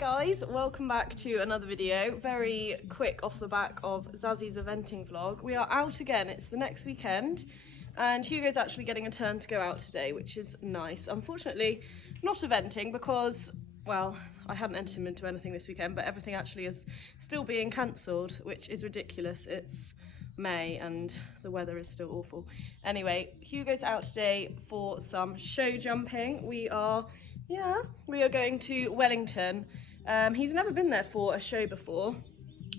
guys, welcome back to another video. Very quick off the back of Zazzy's eventing vlog. We are out again, it's the next weekend, and Hugo's actually getting a turn to go out today, which is nice. Unfortunately, not eventing because, well, I hadn't entered him into anything this weekend, but everything actually is still being cancelled, which is ridiculous. It's May and the weather is still awful. Anyway, Hugo's out today for some show jumping. We are going to Wellington. He's never been there for a show before.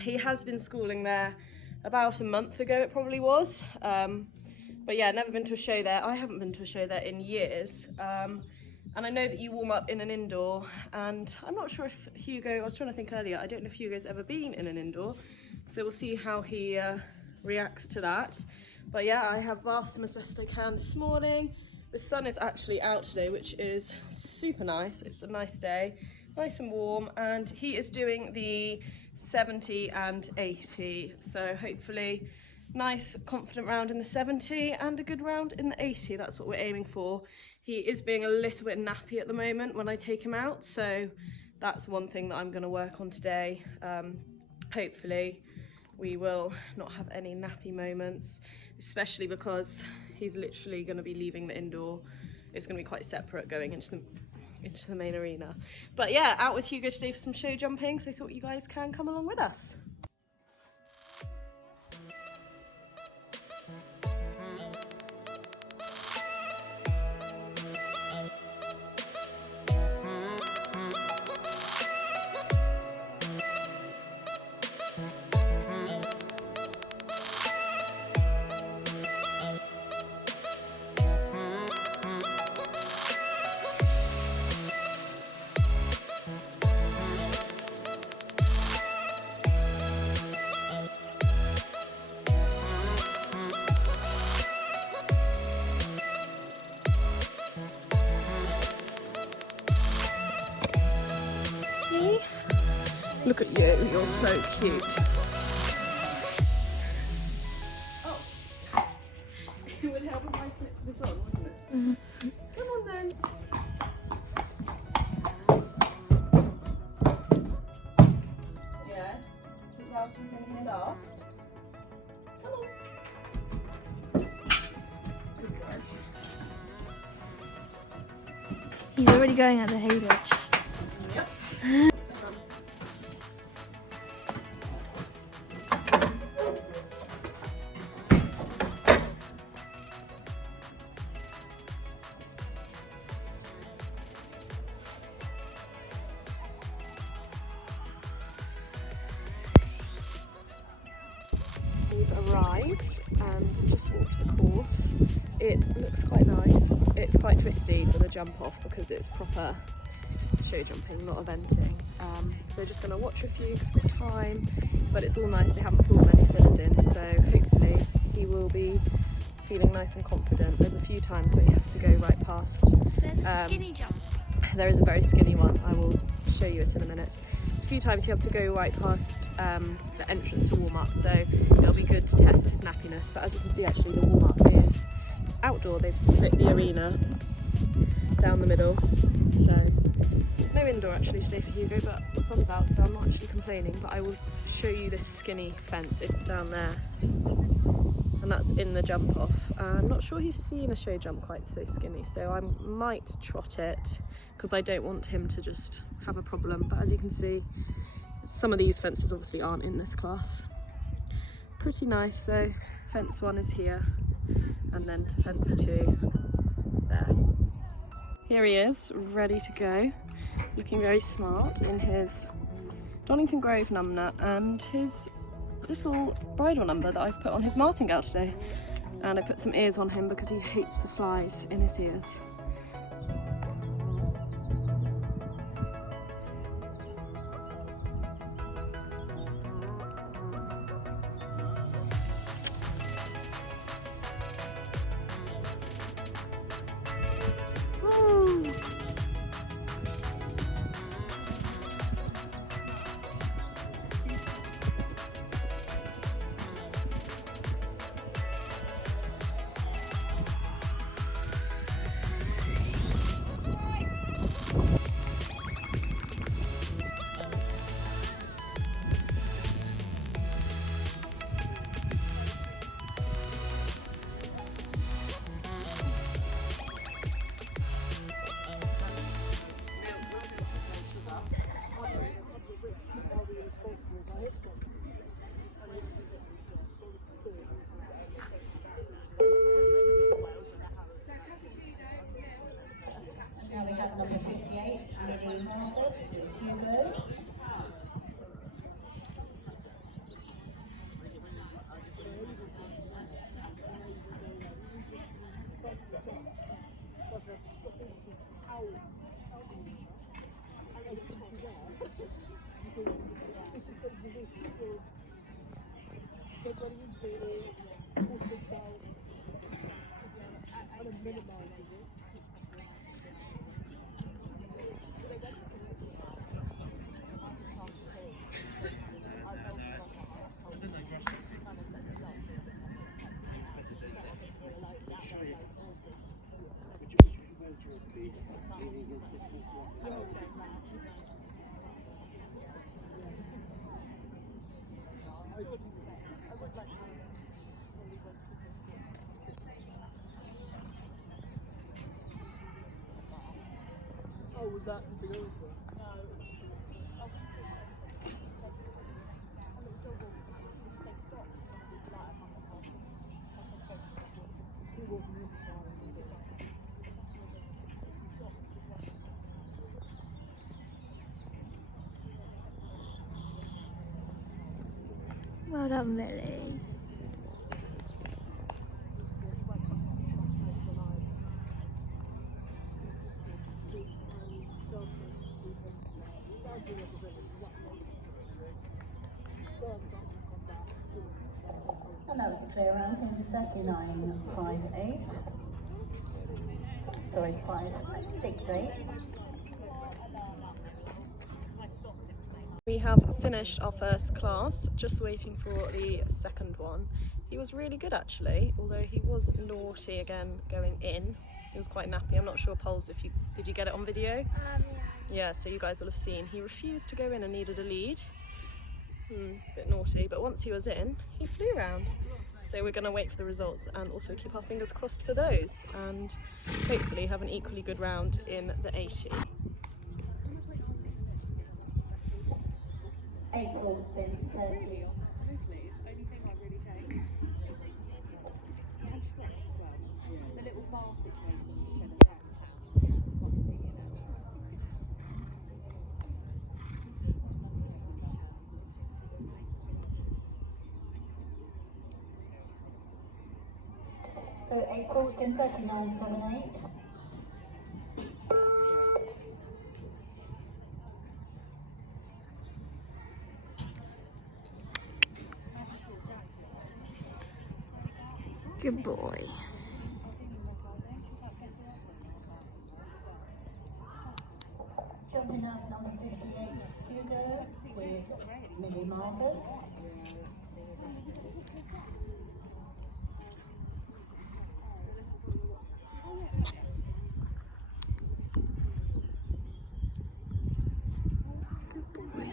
He has been schooling there about a month ago, it probably was. But yeah, never been to a show there. I haven't been to a show there in years. And I know that you warm up in an indoor, and I'm not sure if Hugo, I was trying to think earlier, I don't know if Hugo's ever been in an indoor, so we'll see how he reacts to that. But yeah, I have bathed him as best I can this morning. The sun is actually out today, which is super nice. It's a nice day, nice and warm, and he is doing the 70 and 80. So hopefully nice, confident round in the 70 and a good round in the 80. That's what we're aiming for. He is being a little bit nappy at the moment when I take him out, so that's one thing that I'm going to work on today. Hopefully we will not have any nappy moments, especially because he's literally going to be leaving the indoor. It's going to be quite separate going into the main arena. But yeah, out with Hugo today for some show jumping, so I thought you guys can come along with us. Look at you, you're so cute. Oh, it would help if I flipped this on, wouldn't it? Mm-hmm. Come on then. Yes, because Zaz was in here last. Come on. Good boy. He's already going at the hay ridge. Yep. We've arrived and just walked the course. It looks quite nice. It's quite twisty for the jump off because it's proper show jumping, not eventing. So just going to watch a few because I've got time, but it's all nice. They haven't pulled many fillers in, so hopefully he will be feeling nice and confident. There's a few times where you have to go right past. There's a skinny jump. There is a very skinny one. I will show you it in a minute. There's a few times you have to go right past the entrance to warm up, so it'll be good to test his nappiness. But as you can see, actually the warm up is outdoor. They've split the arena down the middle, so no indoor actually today for Hugo, but the sun's out, so I'm not actually complaining. But I will show you this skinny fence down there, and that's in the jump off. I'm not sure he's seen a show jump quite so skinny, so I might trot it because I don't want him to just have a problem. But as you can see, some of these fences obviously aren't in this class. Pretty nice. So fence 1 is here, and then to fence 2 there. Here he is, ready to go, looking very smart in his Donington Grove numnut and his little bridle number that I've put on his martingale today. And I put some ears on him because he hates the flies in his ears. number 58, Lily Marcus with Hugo. Oh, was that the big over? Well done, Millie. And that was a clear round in 39.58. Sorry, 5.68. We have finished our first class, just waiting for the second one. He was really good actually, although he was naughty again going in. He was quite nappy. I'm not sure, Pols, if you did you get it on video? Yeah, so you guys will have seen. He refused to go in and needed a lead. A bit naughty, but once he was in, he flew round. So we're going to wait for the results and also keep our fingers crossed for those and hopefully have an equally good round in the 80. April since 30. So April's in 39.78. Good boy. Jumping out to number 58, Hugo with Millie Marcus. Good boy.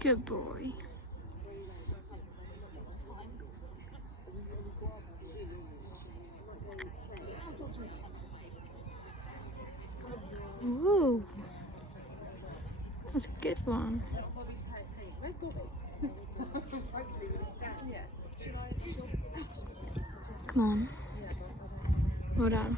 Good boy. Ooh, that's a good one. Come on. Well done.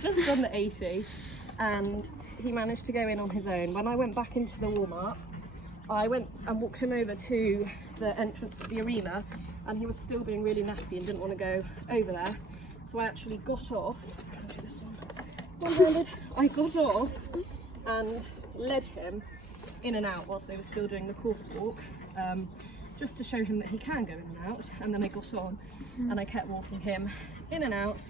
Just done the 80 and he managed to go in on his own. When I went back into the warm-up, I went and walked him over to the entrance to the arena and he was still being really nappy and didn't want to go over there. So I actually got off, I'll do this one. I got off and led him in and out whilst they were still doing the course walk, just to show him that he can go in and out. And then I got on and I kept walking him in and out,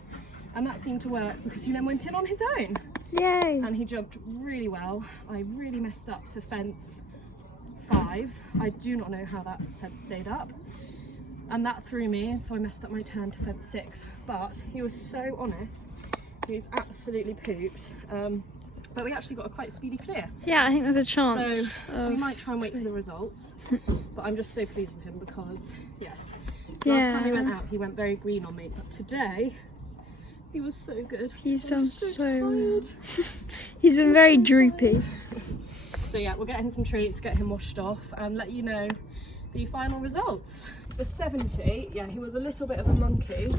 and that seemed to work because he then went in on his own. Yay! And he jumped really well. I really messed up to fence 5. I do not know how that fence stayed up. And that threw me, and so I messed up my turn to fence 6. But he was so honest. He was absolutely pooped. But we actually got a quite speedy clear. Yeah, I think there's a chance. So we might try and wait for the results. But I'm just so pleased with him because, yes, last Yeah. time he went out, he went very green on me. But today, he was so good. He's I'm done just so so well. tired. He's been very droopy. So yeah, we'll get him some treats, get him washed off, and let you know the final results. The 70, yeah, he was a little bit of a monkey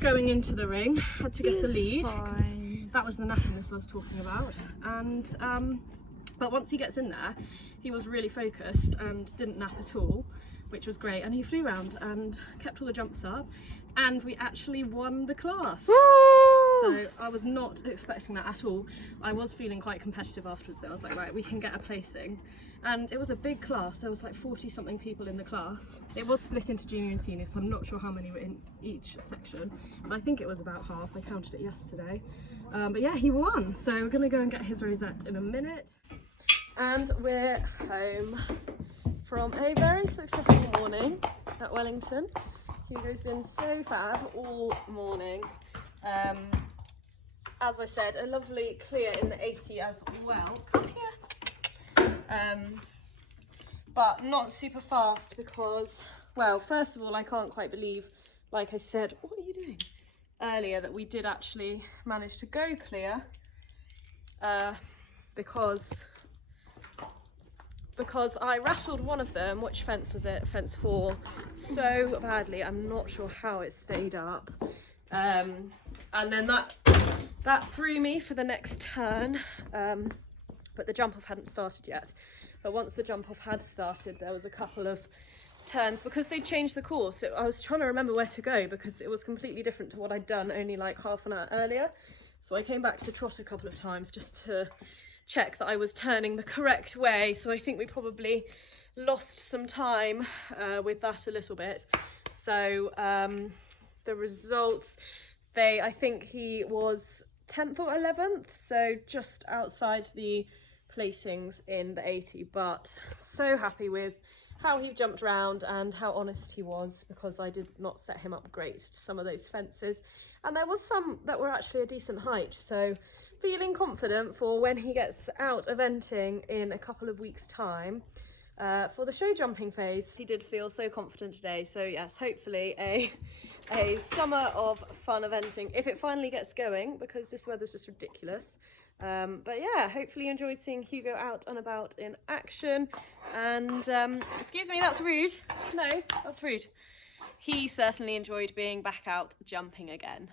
going into the ring. Had to get a lead. 'Cause that was the nappiness I was talking about. And but once he gets in there, he was really focused and didn't nap at all, which was great. And he flew around and kept all the jumps up, and we actually won the class. So I was not expecting that at all. I was feeling quite competitive afterwards though. I was like, right, we can get a placing. And it was a big class. There was like 40 something people in the class. It was split into junior and senior, so I'm not sure how many were in each section. But I think it was about half. I counted it yesterday. But yeah, he won. So we're gonna go and get his rosette in a minute. And we're home from a very successful morning at Wellington. Hugo's been so fab all morning. As I said, a lovely clear in the 80 as well. Come here. But not super fast because, well, first of all, I can't quite believe, like I said, what are you doing? Earlier, that we did actually manage to go clear because I rattled one of them. Which fence was it? Fence 4, so badly. I'm not sure how it stayed up. And then that threw me for the next turn, but the jump off hadn't started yet. But once the jump off had started, there was a couple of turns because they changed the course. I was trying to remember where to go because it was completely different to what I'd done only like half an hour earlier. So I came back to trot a couple of times just to check that I was turning the correct way. So I think we probably lost some time with that a little bit. So the results, I think he was 10th or 11th, so just outside the placings in the 80, but so happy with how he jumped around and how honest he was, because I did not set him up great to some of those fences, and there was some that were actually a decent height, so feeling confident for when he gets out eventing in a couple of weeks' time for the show jumping phase. He did feel so confident today, so yes, hopefully a summer of fun eventing if it finally gets going, because this weather's just ridiculous. But yeah, hopefully you enjoyed seeing Hugo out and about in action. And excuse me, that's rude. No, that's rude. He certainly enjoyed being back out jumping again.